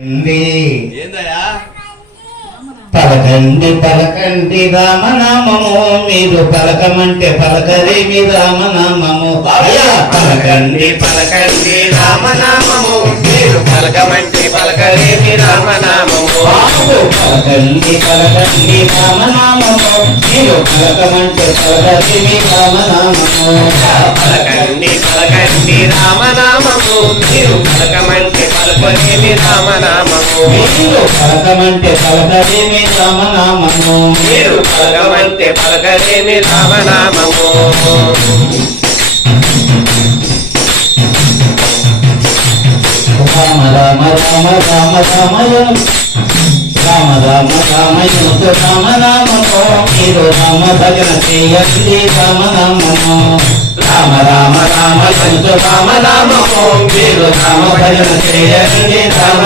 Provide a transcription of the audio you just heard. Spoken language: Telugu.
ఏందయ్యా పలకండి పలకండి రామనామము మీరు పలకమంటే పలకరేమి రామనామము పలకండి పలకండి రామనామము మీరు పలకమంటే పలకరేమి రామనామము పలకండి పలకండి రామనామము మీరు పలకమంటే పలకరేమి రామనామము పలకండి పలకండి రామనామము మీరు పలకమంటే పలకరేమి రామనామము మీరు పలకమంటే పలకరేమి రామనామము మీరు పలకమంటే పలకరేమి రామనామము రామ రామ రామ రామ రామయం రామ రామ రామయుతో రామనామము మీరు రామ భజన చేయండి రామనామము రామ రామ రామయుతో రామనామము మీరు రామ భజన చేయండి రామ